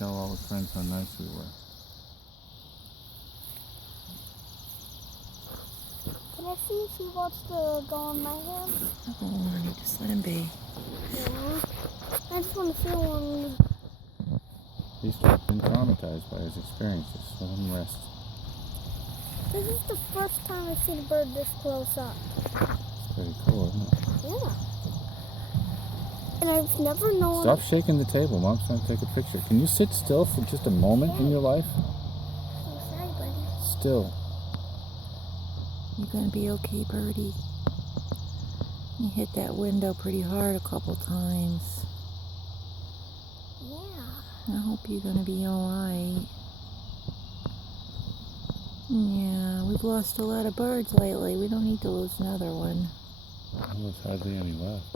tell all his friends how nice we were. Can I see if he wants to go on my hand? Oh, honey, just let him be. Yeah. I just want to feel one. He's been traumatized by his experiences. Let him rest. This is the first time I've seen a bird this close up. It's pretty cool, isn't it? Yeah. And I've never known... Stop shaking the table. Mom's trying to take a picture. Can you sit still for just a moment in your life? Oh, sorry, buddy. Still. You're gonna be okay, birdie. You hit that window pretty hard a couple times. Yeah. I hope you're gonna be alright. Yeah, we've lost a lot of birds lately. We don't need to lose another one. Well, there's hardly any left.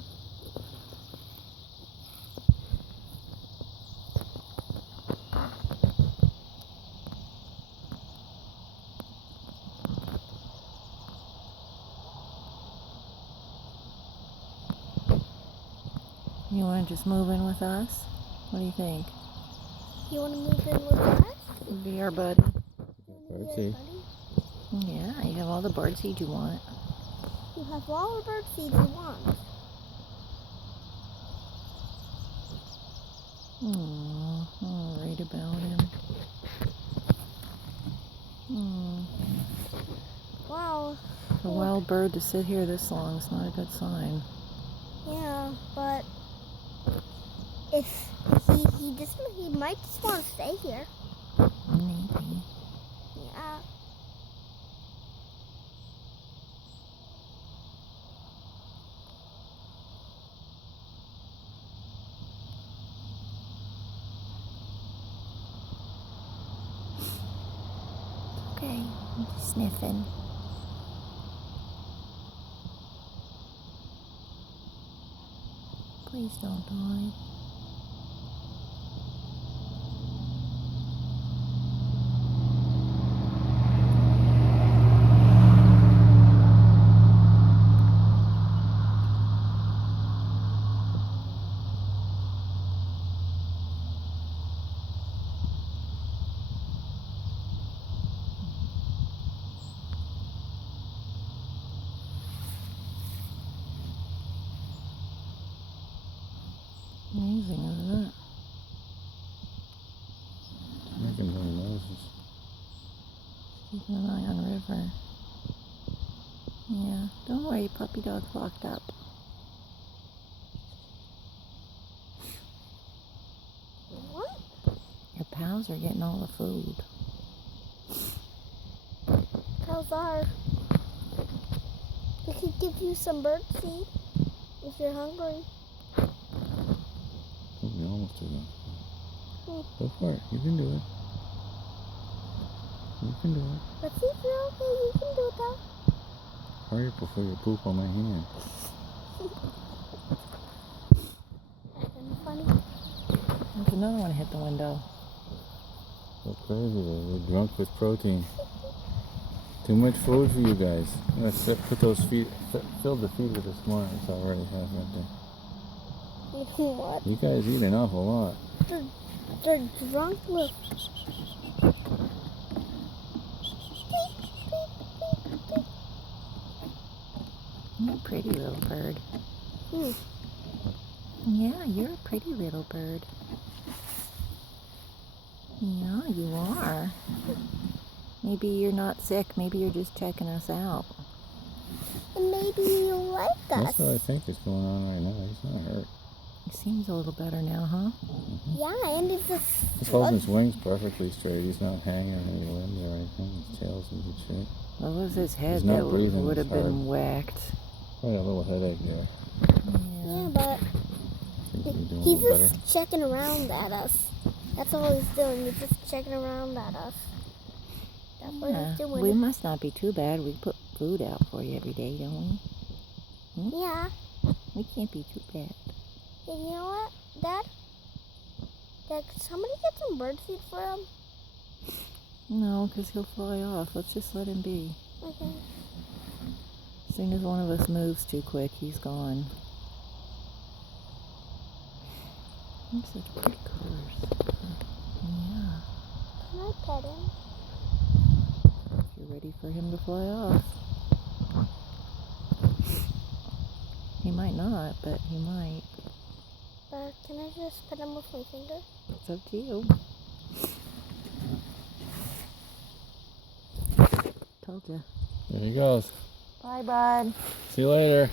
You want to just move in with us? What do you think? You want to move in with us? Be our buddy. Birdseed. Yeah, you have all the birdseed you want. You have all the bird seeds you want. Aww, I'll read about him. Wow. For a wild bird to sit here this long is not a good sign. Yeah, but if he might just want to stay here. Maybe. Yeah. Okay, I'm just sniffing. Please don't die. Amazing, isn't it? Making little noises. Keeping an eye on River. Yeah, don't worry, puppy dog's locked up. What? Your pals are getting all the food. How's our? We could give you some bird seed if you're hungry. Oh, you're almost too done. Go for it. You can do it. You can do it. Let's see if you're okay. You can do that. Hurry up before you poop on my hand. That's funny. There's another one hit the window. So crazy, they're drunk with protein. Too much food for you guys. Let's put those feet, fill the feet with this more. It's already half empty. What? You guys eat an awful lot. They're drunk with... You're a pretty little bird. Yeah, you're a pretty little bird. Yeah, you are. Maybe you're not sick. Maybe you're just checking us out. And maybe you like us. That's what I think is going on right now. He's not hurt. He seems a little better now, huh? Yeah, and it's He's holding his wings perfectly straight. He's not hanging on any limbs or anything. His tail's in good shape. What was his head He's not that breathing would as have been hard. whacked? Quite a little headache there. Yeah, but Seems to be doing a he's little just better. checking around at us. That's all he's doing. He's just checking around at us. That's what he's doing. We must not be too bad. We put food out for you every day, don't we? Yeah. We can't be too bad. Hey, you know what, Dad? Dad, could somebody get some birdseed for him? No, because he'll fly off. Let's just let him be. Okay. As soon as one of us moves too quick, he's gone. They're such pretty colors. Yeah. Can I pet him? If you're ready for him to fly off. He might not, but he might. Or can I just pet him with my finger? It's up to you. Told you. There he goes. Bye, bud. See you later.